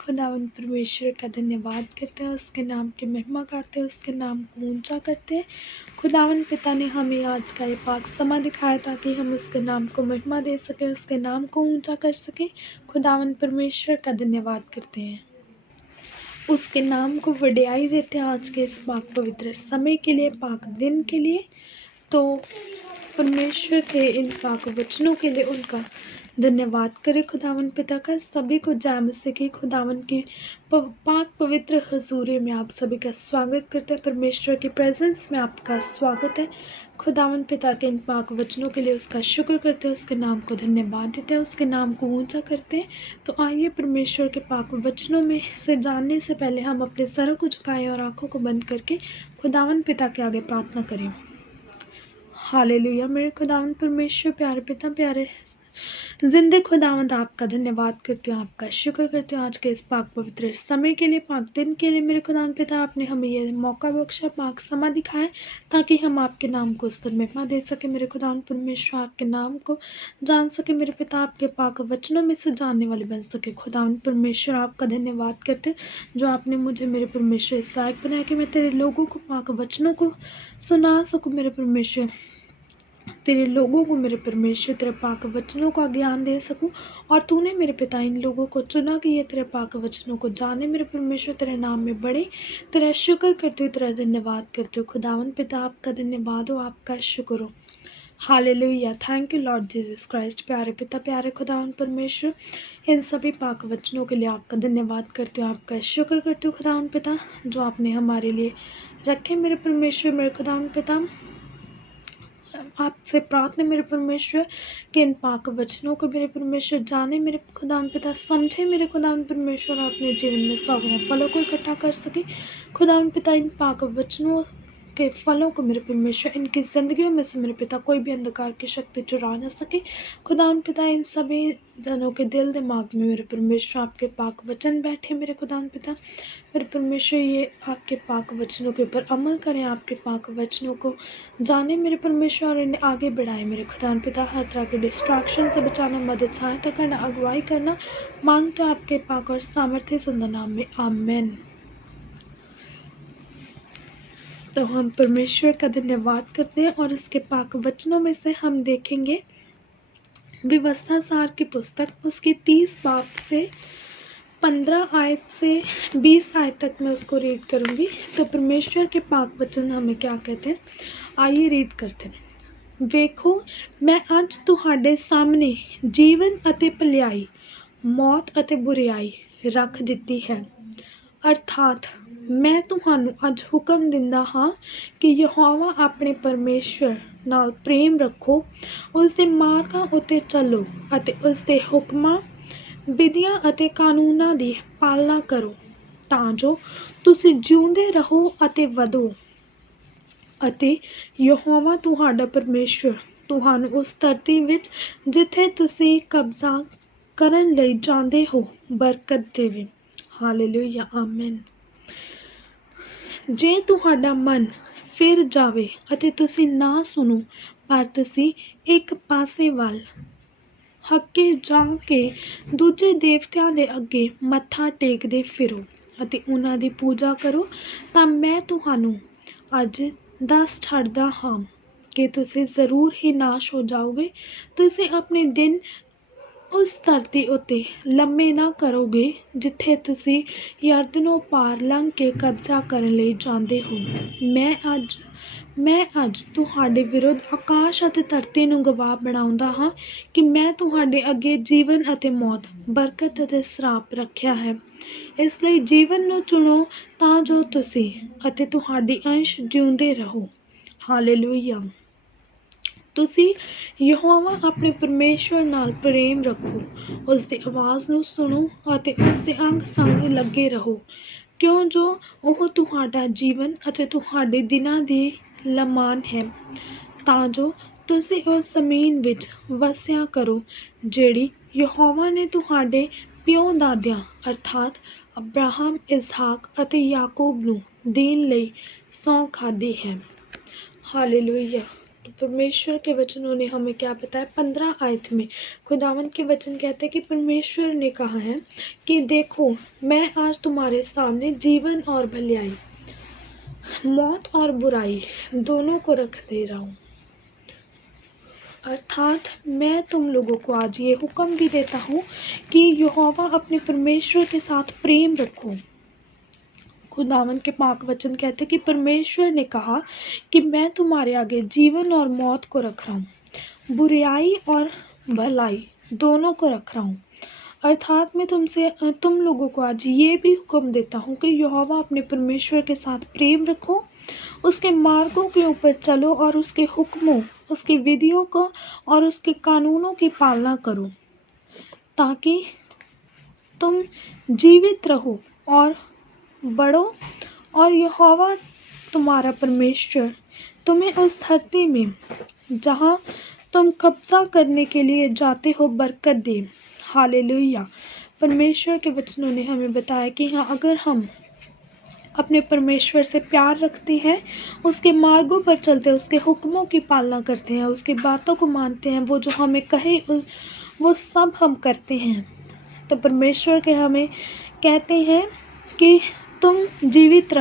खुदावंद परमेश्वर का धन्यवाद करते हैं, उसके नाम की महिमा गाते हैं, उसके नाम को ऊंचा करते हैं। खुदावंद पिता ने हमें आज का ये पाक समा दिखाया ताकि हम उसके नाम को महिमा दे सकें, उसके नाम को ऊंचा कर सकें। खुदावंद परमेश्वर का धन्यवाद करते हैं, उसके नाम को वडियाई देते हैं आज के इस पाक पवित्र समय के लिए, पाक दिन के लिए। तो परमेश्वर के इन पाक वचनों के लिए उनका धन्यवाद करें खुदावंद पिता का। सभी को जय मसीह की खुदावंद की पाक पवित्र हजूरी में आप सभी का स्वागत करते हैं। परमेश्वर की प्रेजेंस में आपका स्वागत है। खुदावंद पिता के इन पाक वचनों के लिए उसका शुक्र करते हैं, उसके नाम को धन्यवाद देते हैं, उसके नाम को ऊंचा करते हैं। तो आइए परमेश्वर के पाक वचनों में से जानने से पहले हम अपने सरों को झुकाएं और आंखों को बंद करके खुदावंद पिता के आगे प्रार्थना करें। हालेलुया। मेरे खुदावंद परमेश्वर, प्यारे पिता, प्यारे जिंदे खुदावंद, आपका धन्यवाद करती हूँ, आपका शुक्र करती हूँ आज के इस पाक पवित्र समय के लिए, पाक दिन के लिए। मेरे खुदावंद पिता, आपने हमें ये मौका बख्शा, पाक समा दिखाया ताकि हम आपके नाम को स्तर महिमा दे सके। मेरे खुदावंद परमेश्वर, आपके नाम को जान सके। मेरे पिता, आपके पाक वचनों में से जानने वाले बन सके। खुदावंद परमेश्वर, आपका धन्यवाद करते जो आपने मुझे मेरे परमेश्वर इस लायक बनाया कि मैं तेरे लोगों को पाक वचनों को सुना सकूँ। मेरे परमेश्वर, तेरे लोगों को मेरे परमेश्वर तेरे पाक वचनों का ज्ञान दे सकूं। और तूने मेरे पिता इन लोगों को चुना कि ये तेरे पाक वचनों को जाने। मेरे परमेश्वर, तेरे नाम में बड़े तेरा शुक्र करते हुए तेरा धन्यवाद करते हो। खुदावंद पिता, आपका धन्यवाद हो, आपका शुक्र हो। Hallelujah. Thank you Lord Jesus Christ. प्यारे पिता, प्यारे खुदावंद परमेश्वर, इन सभी पाक वचनों के लिए आपका धन्यवाद करते हो, आपका शुक्र करते हो खुदावंद पिता, जो आपने हमारे लिए रखे। मेरे परमेश्वर, मेरे खुदावंद पिता, आपसे प्रार्थना मेरे परमेश्वर कि इन पाक वचनों को मेरे परमेश्वर जाने, मेरे खुदावंद पिता समझे। मेरे खुदावंद परमेश्वर, अपने जीवन में 100 गुना फलों को इकट्ठा कर सके। खुदावंद पिता, इन पाक वचनों के फलों को मेरे परमेश्वर इनकी ज़िंदगियों में से मेरे पिता कोई भी अंधकार की शक्ति चुरा न सके। खुदावंद पिता, इन सभी जनों के दिल दिमाग में मेरे परमेश्वर आपके पाक वचन बैठे। मेरे खुदावंद पिता, मेरे परमेश्वर, ये आपके पाक वचनों के ऊपर अमल करें, आपके पाक वचनों को जाने मेरे परमेश्वर, और इन्हें आगे बढ़ाएं। मेरे खुदावंद पिता, हर तरह के डिस्ट्रैक्शन से बचाना, मदद सहायता करना, अगुवाई करना मांगते आपके पाक और सामर्थ्य सुंदर नाम में, आमेन। तो हम परमेश्वर का धन्यवाद करते हैं और इसके पाक वचनों में से हम देखेंगे व्यवस्था सार की पुस्तक, उसकी 30 बाब से 15 आयत से 20 आयत तक मैं उसको रीड करूंगी। तो परमेश्वर के पाक वचन हमें क्या कहते हैं, आइए रीड करते हैं। ਵੇਖੋ मैं ਅੱਜ ਤੁਹਾਡੇ ਸਾਹਮਣੇ ਜੀਵਨ ਅਤੇ ਭਲਾਈ, ਮੌਤ ਅਤੇ ਬੁਰੀਾਈ ਰੱਖ ਦਿੱਤੀ ਹੈ। ਅਰਥਾਤ ਮੈਂ ਤੁਹਾਨੂੰ ਅੱਜ ਹੁਕਮ ਦਿੰਦਾ ਹਾਂ ਕਿ ਯਹੋਵਾ ਆਪਣੇ ਪਰਮੇਸ਼ਵਰ ਨਾਲ ਪ੍ਰੇਮ ਰੱਖੋ, ਉਸ ਦੇ ਮਾਰਗਾਂ ਉੱਤੇ ਚੱਲੋ ਅਤੇ ਉਸ ਦੇ ਹੁਕਮਾਂ, ਵਿਧੀਆਂ ਅਤੇ ਕਾਨੂੰਨਾਂ ਦੀ ਪਾਲਣਾ ਕਰੋ, ਤਾਂ ਜੋ ਤੁਸੀਂ ਜਿਉਂਦੇ ਰਹੋ ਅਤੇ ਵਧੋ। ਅਤੇ ਯਹੋਵਾ ਤੁਹਾਡਾ ਪਰਮੇਸ਼ਵਰ ਤੁਹਾਨੂੰ ਉਸ ਧਰਤੀ ਵਿੱਚ ਜਿੱਥੇ ਤੁਸੀਂ ਕਬਜ਼ਾ ਕਰਨ ਲਈ ਜਾਂਦੇ ਹੋ ਬਰਕਤ ਦੇਵੇ। Hallelujah, amen. ਜੇ ਤੁਹਾਡਾ ਮਨ ਫਿਰ ਜਾਵੇ ਅਤੇ ਤੁਸੀਂ ਨਾ ਸੁਣੋ, ਪਰ ਤੁਸੀਂ ਇੱਕ ਪਾਸੇ ਵੱਲ ਹੱਕੇ ਜਾ ਕੇ ਦੂਜੇ ਦੇਵਤਿਆਂ ਦੇ ਅੱਗੇ ਮੱਥਾ ਟੇਕਦੇ ਫਿਰੋ ਅਤੇ ਉਹਨਾਂ ਦੀ ਪੂਜਾ ਕਰੋ, ਤਾਂ ਮੈਂ ਤੁਹਾਨੂੰ ਅੱਜ ਦੱਸ ਛੱਡਦਾ ਹਾਂ ਕਿ ਤੁਸੀਂ ਜ਼ਰੂਰ ਹੀ ਨਾਸ਼ ਹੋ ਜਾਓਗੇ। ਤੁਸੀਂ ਆਪਣੇ ਦਿਨ ਉਸ ਧਰਤੀ ਉੱਤੇ ਲੰਮੇ ਨਾ ਕਰੋਗੇ ਜਿੱਥੇ ਤੁਸੀਂ ਯਰਦਨੋਂ ਪਾਰ ਲੰਘ ਕੇ ਕਬਜ਼ਾ ਕਰਨ ਲਈ ਜਾਂਦੇ ਹੋ। ਮੈਂ ਅੱਜ ਤੁਹਾਡੇ ਵਿਰੁੱਧ ਆਕਾਸ਼ ਅਤੇ ਧਰਤੀ ਨੂੰ ਗਵਾਹ ਬਣਾਉਂਦਾ ਹਾਂ ਕਿ ਮੈਂ ਤੁਹਾਡੇ ਅੱਗੇ ਜੀਵਨ ਅਤੇ ਮੌਤ, ਬਰਕਤ ਅਤੇ ਸਰਾਪ ਰੱਖਿਆ ਹੈ। ਇਸ ਲਈ ਜੀਵਨ ਨੂੰ ਚੁਣੋ ਤਾਂ ਜੋ ਤੁਸੀਂ ਅਤੇ ਤੁਹਾਡੀ ਅੰਸ਼ ਜਿਉਂਦੇ ਰਹੋ। ਹਾਲੇਲੂਇਆ। ਤੁਸੀਂ ਯਹੋਵਾ ਆਪਣੇ ਪਰਮੇਸ਼ਵਰ ਨਾਲ ਪ੍ਰੇਮ ਰੱਖੋ, ਉਸ ਦੀ ਆਵਾਜ਼ ਨੂੰ ਸੁਣੋ ਅਤੇ ਉਸ ਦੇ ਅੰਗ ਸੰਗ ਲੱਗੇ ਰਹੋ, ਕਿਉਂ ਜੋ ਉਹ ਤੁਹਾਡਾ ਜੀਵਨ ਅਤੇ ਤੁਹਾਡੇ ਦਿਨਾਂ ਦੀ ਲਮਾਨ ਹੈ, ਤਾਂ ਜੋ ਤੁਸੀਂ ਉਸ ਜ਼ਮੀਨ ਵਿੱਚ ਵਸਿਆ ਕਰੋ ਜਿਹੜੀ ਯਹੋਵਾ ਨੇ ਤੁਹਾਡੇ ਪਿਓ ਦਾਦਿਆਂ ਅਰਥਾਤ ਅਬਰਾਹਮ, ਇਸਹਾਕ ਅਤੇ ਯਾਕੂਬ ਨੂੰ ਦੇਣ ਲਈ ਸਹੁੰ ਖਾਧੀ ਹੈ। ਹਾਲੇਲੂਇਆ। तो परमेश्वर के वचनों ने हमें क्या बताया 15 आयत में खुदावंद के वचन कहते हैं कि परमेश्वर ने कहा है कि देखो मैं आज तुम्हारे सामने जीवन और भलाई, मौत और बुराई दोनों को रख दे रहा हूँ। अर्थात मैं तुम लोगों को आज ये हुक्म भी देता हूँ कि यहोवा अपने परमेश्वर के साथ प्रेम रखो। खुदावंद के पाक वचन कहते कि परमेश्वर ने कहा कि मैं तुम्हारे आगे जीवन और मौत को रख रहा हूँ, बुराई और भलाई दोनों को रख रहा हूँ। अर्थात मैं तुम लोगों को आज ये भी हुक्म देता हूँ कि यहोवा अपने परमेश्वर के साथ प्रेम रखो, उसके मार्गों के ऊपर चलो और उसके हुक्मों, उसकी विधियों को और उसके कानूनों की पालना करो, ताकि तुम जीवित रहो और बढ़ो और यहोवा तुम्हारा परमेश्वर तुम्हें उस धरती में जहाँ तुम कब्जा करने के लिए जाते हो बरकत दे। हालेलुया। परमेश्वर के वचनों ने हमें बताया कि हाँ, अगर हम अपने परमेश्वर से प्यार रखते हैं, उसके मार्गों पर चलते हैं, उसके हुक्मों की पालना करते हैं, उसकी बातों को मानते हैं, वो जो हमें कहे वो सब हम करते हैं, तो परमेश्वर के हमें कहते हैं कि तुम जीवित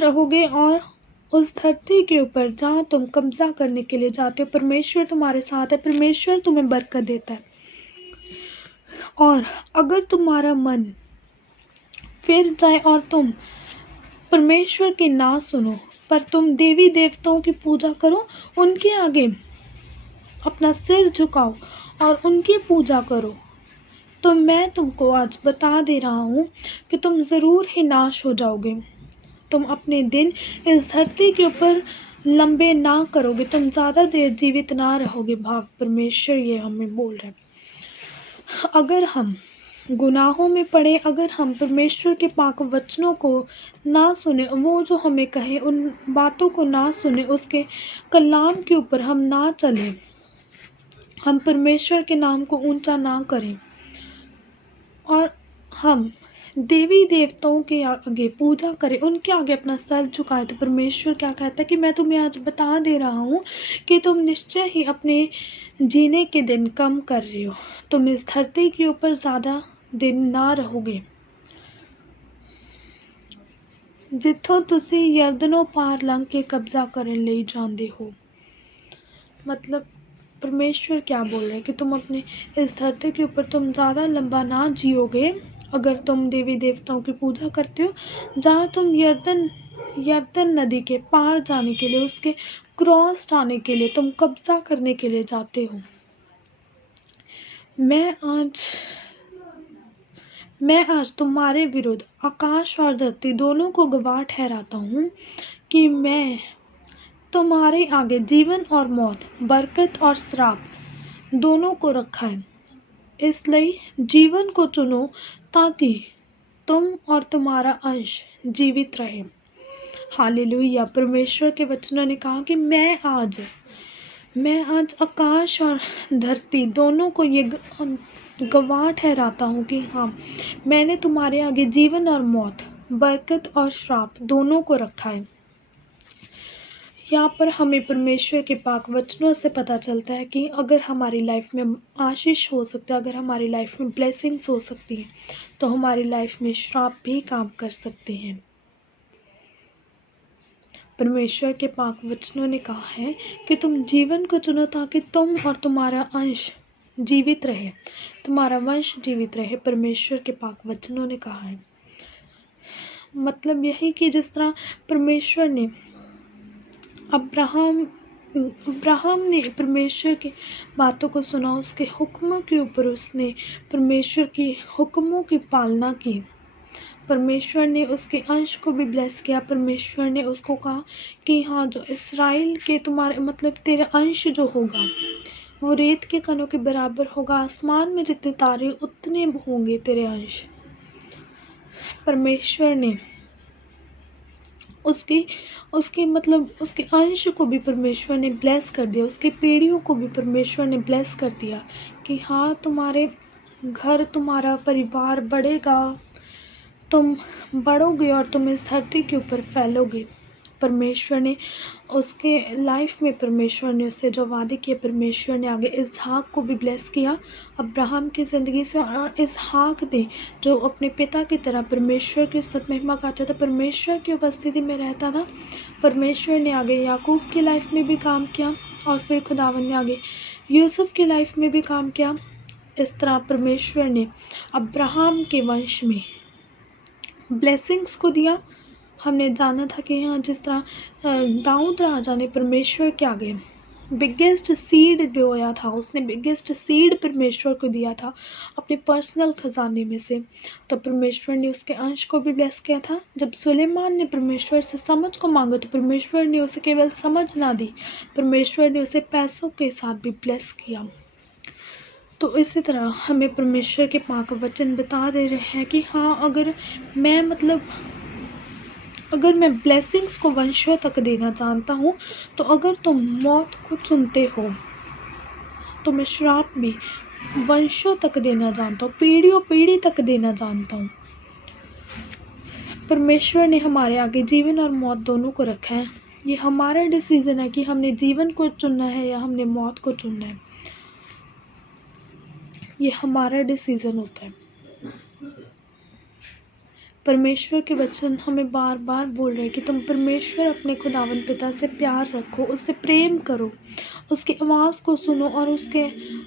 रहोगे और उस धरती के ऊपर जहाँ तुम कब्जा करने के लिए जाते हो परमेश्वर तुम्हारे साथ है, परमेश्वर तुम्हें बरकत देता है। और अगर तुम्हारा मन फिर जाए और तुम परमेश्वर की ना सुनो पर तुम देवी देवताओं की पूजा करो, उनके आगे अपना सिर झुकाओ और उनकी पूजा करो, तो मैं तुमको आज बता दे रहा हूँ कि तुम ज़रूर ही नाश हो जाओगे। तुम अपने दिन इस धरती के ऊपर लंबे ना करोगे, तुम ज़्यादा देर जीवित ना रहोगे। भाग परमेश्वर ये हमें बोल रहे हैं। अगर हम गुनाहों में पड़े, अगर हम परमेश्वर के पाक वचनों को ना सुने, वो जो हमें कहे उन बातों को ना सुने, उसके कलाम के ऊपर हम ना चले, हम परमेश्वर के नाम को ऊंचा ना करें और हम देवी देवताओं के आगे पूजा करें, उनके आगे अपना सर झुकाएं, तो परमेश्वर क्या कहता है कि मैं तुम्हें आज बता दे रहा हूँ कि तुम निश्चय ही अपने जीने के दिन कम कर रहे हो, तुम इस धरती के ऊपर ज़्यादा दिन ना रहोगे। जिथों तुसी यरदनों पार लंघ के कब्जा करने ले जाते हो। मतलब परमेश्वर क्या बोल रहे हैं कि तुम अपने इस धरती के ऊपर तुम ज़्यादा लंबा ना जियोगे अगर तुम देवी देवताओं की पूजा करते हो, जहाँ तुम यरदन नदी के पार जाने के लिए, उसके क्रॉस जाने के लिए, तुम कब्जा करने के लिए जाते हो। मैं आज तुम्हारे विरुद्ध आकाश और धरती दोनों को गवाह ठहराता हूँ कि मैं तुम्हारे आगे जीवन और मौत, बरकत और श्राप दोनों को रखा है। इसलिए जीवन को चुनो ताकि तुम और तुम्हारा अंश जीवित रहे। हालेलुया। परमेश्वर के वचनों ने कहा कि मैं आज आकाश और धरती दोनों को ये गवाह ठहराता हूँ कि हाँ, मैंने तुम्हारे आगे जीवन और मौत, बरकत और श्राप दोनों को रखा है। यहाँ पर हमें परमेश्वर के पाक वचनों से पता चलता है कि अगर हमारी लाइफ में आशीष हो सकता है, अगर हमारी लाइफ में ब्लेसिंग्स हो सकती हैं, तो हमारी लाइफ में श्राप भी काम कर सकते हैं। परमेश्वर के पाक वचनों ने कहा है कि तुम जीवन को चुनो ताकि तुम और तुम्हारा अंश जीवित रहे, तुम्हारा वंश जीवित रहे। परमेश्वर के पाक वचनों ने कहा है, मतलब यही कि जिस तरह परमेश्वर ने अब्राहम ने परमेश्वर की बातों को सुना, उसके हुक्मों के ऊपर उसने परमेश्वर की हुक्मों की पालना की, परमेश्वर ने उसके अंश को भी ब्लेस किया। परमेश्वर ने उसको कहा कि हाँ, जो इस्राएल के तुम्हारे मतलब तेरा अंश जो होगा वो रेत के कणों के बराबर होगा, आसमान में जितने तारे उतने होंगे तेरे अंश। परमेश्वर ने उसके अंश को भी परमेश्वर ने ब्लेस कर दिया, उसके पीढ़ियों को भी परमेश्वर ने ब्लेस कर दिया कि हाँ, तुम्हारे घर, तुम्हारा परिवार बढ़ेगा, तुम बढ़ोगे और तुम इस धरती के ऊपर फैलोगे। परमेश्वर ने उसके लाइफ में, परमेश्वर ने उससे जो वादे किए, परमेश्वर ने आगे इसहाक को भी ब्लेस किया अब्राहम की ज़िंदगी से। और इसहाक ने जो अपने पिता की तरह परमेश्वर की स्तुति महिमा गाता था, परमेश्वर की उपस्थिति में रहता था, परमेश्वर ने आगे याकूब की लाइफ में भी काम किया और फिर खुदावन ने आगे यूसुफ की लाइफ में भी काम किया। इस तरह परमेश्वर ने अब्राहम के वंश में ब्लेसिंग्स को दिया। हमने जाना था कि यहाँ जिस तरह दाऊद राजा ने परमेश्वर के आगे बिगेस्ट सीड बोया था, उसने बिगेस्ट सीड परमेश्वर को दिया था अपने पर्सनल खजाने में से, तो परमेश्वर ने उसके अंश को भी ब्लेस किया था। जब सुलेमान ने परमेश्वर से समझ को मांगा तो परमेश्वर ने उसे केवल समझ ना दी, परमेश्वर ने उसे पैसों के साथ भी ब्लेस किया। तो इसी तरह हमें परमेश्वर के पाक वचन बता दे रहे हैं कि हाँ, अगर मैं ब्लेसिंग्स को वंशों तक देना जानता हूँ, तो अगर तुम मौत को चुनते हो तो मैं श्राप भी वंशों तक देना जानता हूँ, पीढ़ियों पीढ़ी तक देना जानता हूँ। परमेश्वर ने हमारे आगे जीवन और मौत दोनों को रखा है। ये हमारा डिसीजन है कि हमने जीवन को चुनना है या हमने मौत को चुनना है। ये हमारा डिसीजन होता है। परमेश्वर के वचन हमें बार बार बोल रहे हैं कि तुम परमेश्वर अपने खुदावन पिता से प्यार रखो, उससे प्रेम करो, उसकी आवाज़ को सुनो और उसके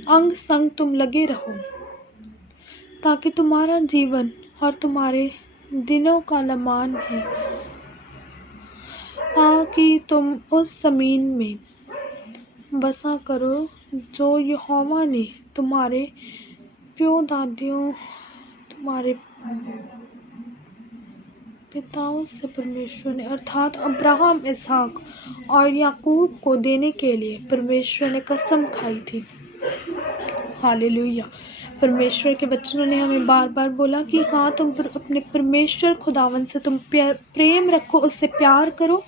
अंग संग तुम लगे रहो, ताकि तुम्हारा जीवन और तुम्हारे दिनों का लमान है, ताकि तुम उस ज़मीन में बसा करो जो यहोवा ने तुम्हारे प्यो दादियों, तुम्हारे पिताओं से परमेश्वर ने अर्थात अब्राहम, इसहाक और याकूब को देने के लिए परमेश्वर ने कसम खाई थी। हालेलुया। परमेश्वर के वचनों ने हमें बार बार बोला कि हाँ, तुम अपने परमेश्वर खुदावन से तुम प्रेम रखो, उससे प्यार करो।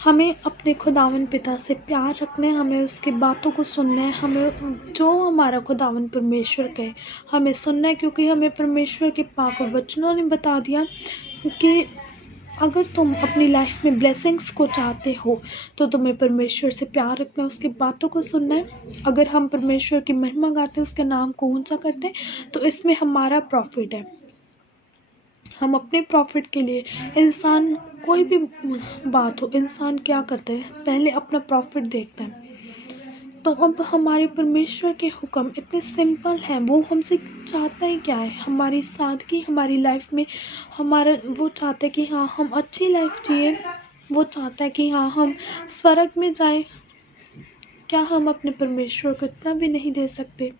हमें अपने खुदावन पिता से प्यार रखना है, हमें उसकी बातों को सुनना है, हमें जो हमारा खुदावन परमेश्वर कहे हमें सुनना है, क्योंकि हमें परमेश्वर के पाक वचनों ने बता दिया कि अगर तुम अपनी लाइफ में ब्लेसिंग्स को चाहते हो तो तुम्हें परमेश्वर से प्यार रखना है, उसकी बातों को सुनना है। अगर हम परमेश्वर की महिमा गाते हैं, उसके नाम को ऊंचा करते हैं, तो इसमें हमारा प्रॉफिट है। हम अपने प्रॉफिट के लिए, इंसान कोई भी बात हो, इंसान क्या करता है, पहले अपना प्रॉफिट देखता है। तो अब हमारे परमेश्वर के हुक्म इतने सिंपल हैं, वो हमसे चाहता है क्या है, हमारी सादगी, हमारी लाइफ में हमारा वो चाहता है कि हाँ, हम अच्छी लाइफ जिए, वो चाहता है कि हाँ, हम स्वर्ग में जाएं। क्या हम अपने परमेश्वर को इतना भी नहीं दे सकते?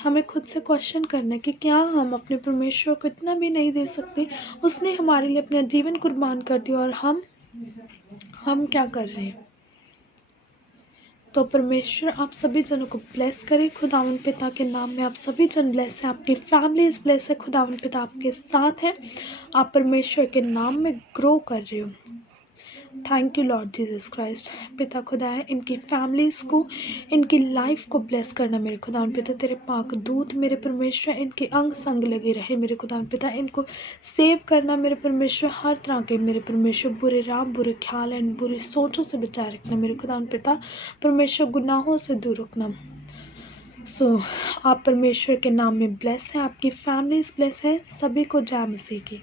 हमें खुद से क्वेश्चन करना है कि क्या हम अपने परमेश्वर को इतना भी नहीं दे सकते? उसने हमारे लिए अपना जीवन कुर्बान कर दिया और हम क्या कर रहे हैं? तो परमेश्वर आप सभी जनों को ब्लेस करे। खुदावन पिता के नाम में आप सभी जन ब्लेस है, आपकी फैमिलीज ब्लेस है, खुदावन पिता आपके साथ है, आप परमेश्वर के नाम में ग्रो कर रहे हो। Thank you Lord Jesus Christ. पिता खुदा है, इनकी फैमिलीज़ को, इनकी लाइफ को ब्लेस करना मेरे खुदावन पिता। तेरे पाक दूत मेरे परमेश्वर इनके अंग संग लगे रहे मेरे खुदावन पिता। इनको सेव करना मेरे परमेश्वर, हर तरह के मेरे परमेश्वर बुरे राह, बुरे ख्याल एंड बुरी सोचों से बचाए रखना मेरे खुदावन पिता। परमेश्वर गुनाहों से दूर रखना। आप परमेश्वर के नाम में ब्लेस है, आपकी फैमिलीज ब्लेस है। सभी को जय मसीह की।